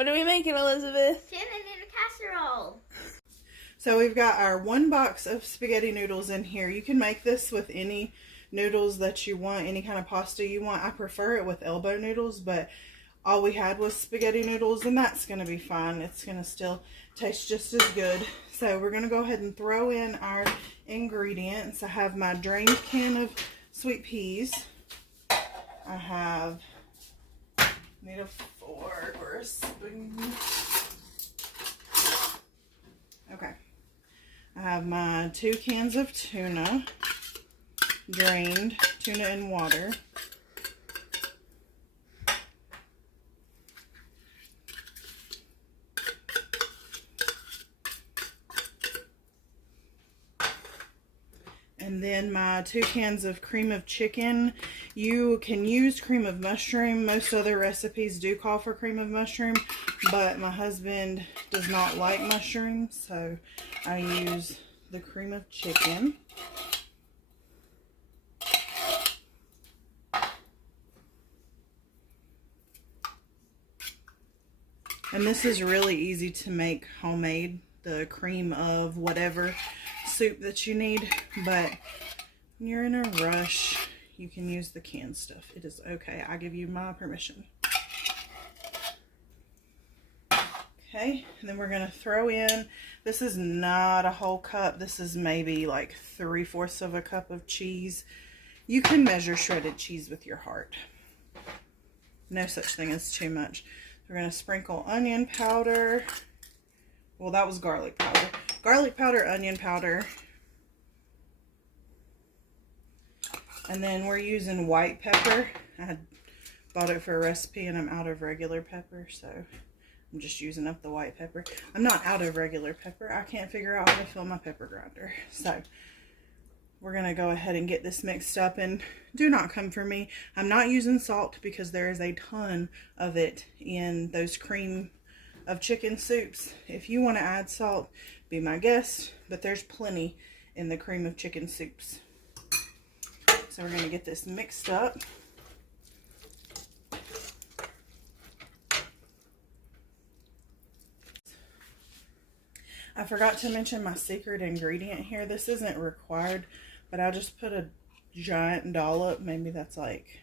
What are we making, Elizabeth? Tuna noodle casserole. So we've got our 1 box of spaghetti noodles in here. You can make this with any noodles that you want, any kind of pasta you want. I prefer it with elbow noodles, but all we had was spaghetti noodles, and that's going to be fine. It's going to still taste just as good. So we're going to go ahead and throw in our ingredients. I have my drained can of sweet peas. I have, need a fork or a spoon. Okay. I have my 2 cans of tuna, drained tuna in water. And then my 2 cans of cream of chicken. You can use cream of mushroom. Most other recipes do call for cream of mushroom, but my husband does not like mushrooms, so I use the cream of chicken. And this is really easy to make homemade, the cream of whatever soup that you need, but when you're in a rush, you can use the canned stuff. It is okay. I give you my permission. Okay, and then we're going to throw in, this is not a whole cup. This is maybe like 3/4 of a cup of cheese. You can measure shredded cheese with your heart. No such thing as too much. We're going to sprinkle onion powder. Well, that was garlic powder. Garlic powder, onion powder. And then we're using white pepper. I had bought it for a recipe and I'm out of regular pepper, so I'm just using up the white pepper. I'm not out of regular pepper. I can't figure out how to fill my pepper grinder. So we're going to go ahead and get this mixed up, and do not come for me. I'm not using salt because there is a ton of it in those cream of chicken soups. If you want to add salt, be my guest, but there's plenty in the cream of chicken soups. So we're going to get this mixed up. I forgot to mention my secret ingredient here. This isn't required, but I just put a giant dollop, maybe that's like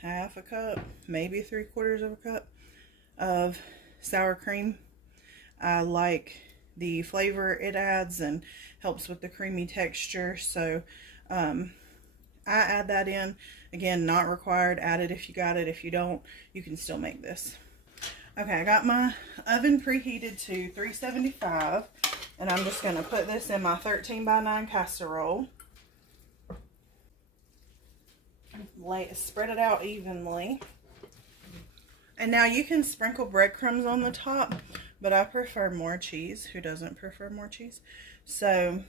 1/2 a cup, maybe 3/4 of a cup of sour cream. I like the flavor it adds and helps with the creamy texture, so I add that in. Again, not required. Add it if you got it. If you don't, you can still make this. Okay, I got my oven preheated to 375, and I'm just going to put this in my 13x9 casserole. Spread it out evenly. And now you can sprinkle breadcrumbs on the top, but I prefer more cheese. Who doesn't prefer more cheese? So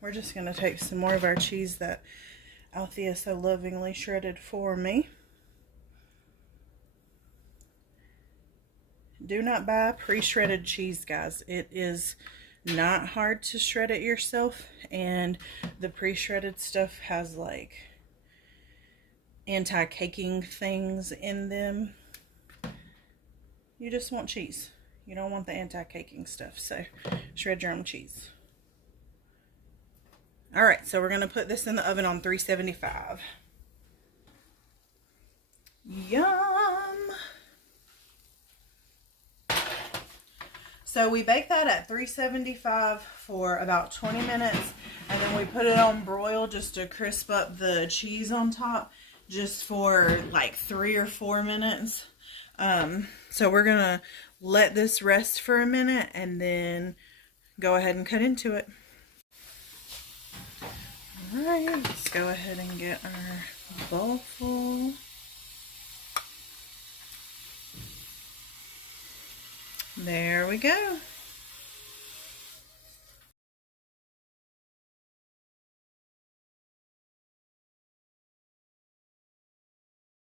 we're just going to take some more of our cheese that Althea so lovingly shredded for me. Do not buy pre-shredded cheese, guys. It is not hard to shred it yourself, and the pre-shredded stuff has like anti-caking things in them. You just want cheese. You don't want the anti-caking stuff, so shred your own cheese. Alright, so we're going to put this in the oven on 375. Yum! So we bake that at 375 for about 20 minutes, and then we put it on broil just to crisp up the cheese on top, just for like 3 or 4 minutes. So we're gonna let this rest for a minute and then go ahead and cut into it. Alright, let's go ahead and get our bowl full. There we go.